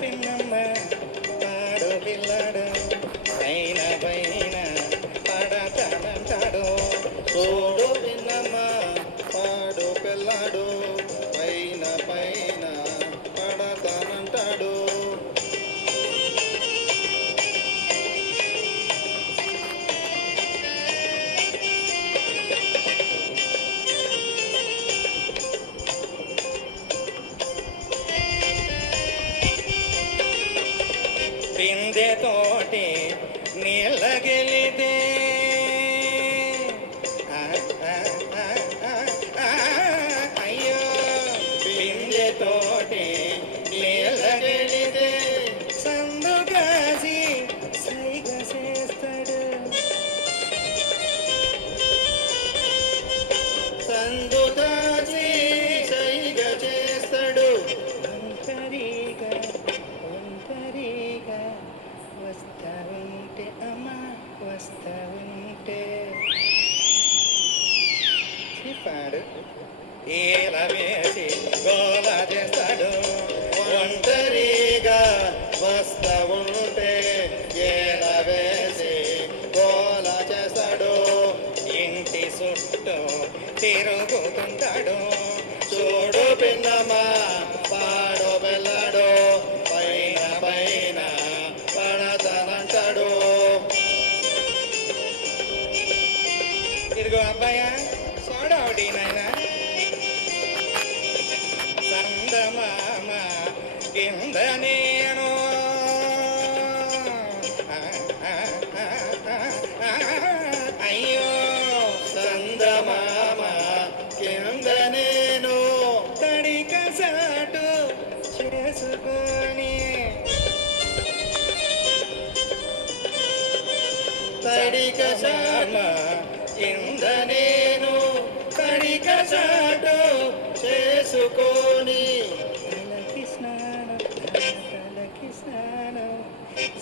పిన్నమ్మ పాడు పిల్లాడు పైన పైన పడతాడంటాడు. చూడు పిన్నమ్మ పాడు పిల్లాడు పైన పైన పడతానంటాడు. బిందె తోటి నీళ్ళగిలితే అయ్యో బిందె తోటి నీళ్ళగిలితే సందు కాసి సైగ చేస్తాడు. సందు కాసి సైగ చేస్తాడు. ఒంటరిగా ఒంటరిగా వస్తా ఉంటే అమ్మా వస్తా ఉంటే చెప్పాడు. ఇలా వేసి గోల చేస్తాడు. ఒంటరిగా వస్తా ఉంటే ఇలా వేసి గోల చేస్తాడు. ఇంటి చుట్టూ తిరుగుతుంటాడు. చూడు పిన్నమ్మా పాడు వెళ్ళాడు పైన పైన పడతానంటాడు. ఇదిగో అబ్బాయ చూడవడి నాయన సందమామ కింద నేను అయ్యో సందమామ కింద నేను తడిక సాటు చేసుకొని తడిక సాట కింద నేను తడిక సాటు చేసుకొని తలకి స్నానం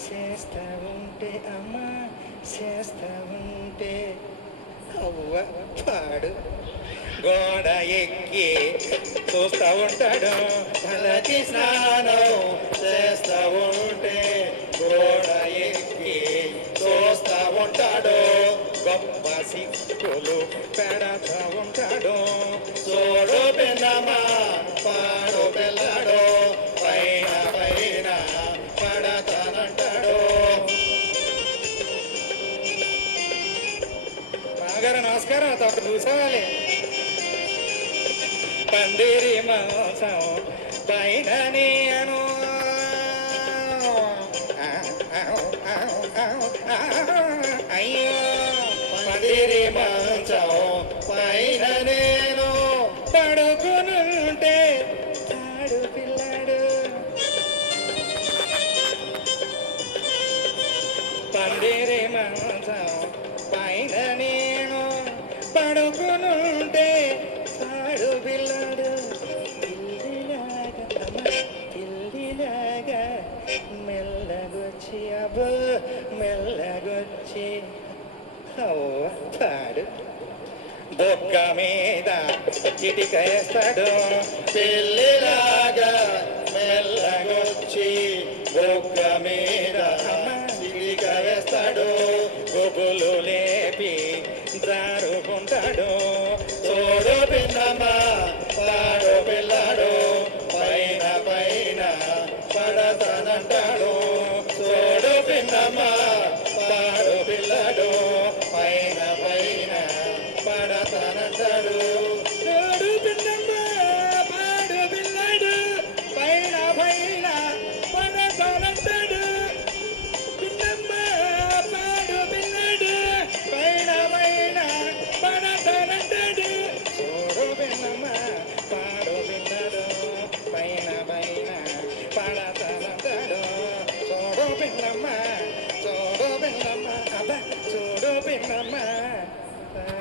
చేస్తా ఉంటే అమ్మా చేస్తా ఉంటే అవ్వ పాడు. గోడ ఎక్కి చూస్తా ఉంటాడు. తలకి స్నానం చేస్తా ఉంటే గోడ ఎక్కి చూస్తా ఉంటాడు. గొప్ప సిక్కులు పెడతా ఉంటాడు. చూడు పిన్నమ్మా పాడు పిల్లాడు పైన పైన పడతానంటాడు. బాగారు నమస్కారం తప్ప చూసేవాలి. పందిరి మాసం పైన నేను అయ్యో పందిరి మాసం పైన నేను పడుకునుంటే తాడు పిల్లాడు. పందిరి మాసం పైన నేను పడుకునుంటే తాడు పిల్లాడు. తిల్లిలాగా మెల్లగొచ్చి అబ్బో మెల్లగొచ్చి తాడు. బొక్క మీద చిటిక వేస్తాడు. పిల్లిలాగా మెల్లగొచ్చి బొక్క మీద చిటిక వేస్తాడు. గుబులు లేపి జారుకుంటాడు. చూడు పిన్నమ్మా పాడు పిల్లాడు పైన పైన పడతానంటాడు.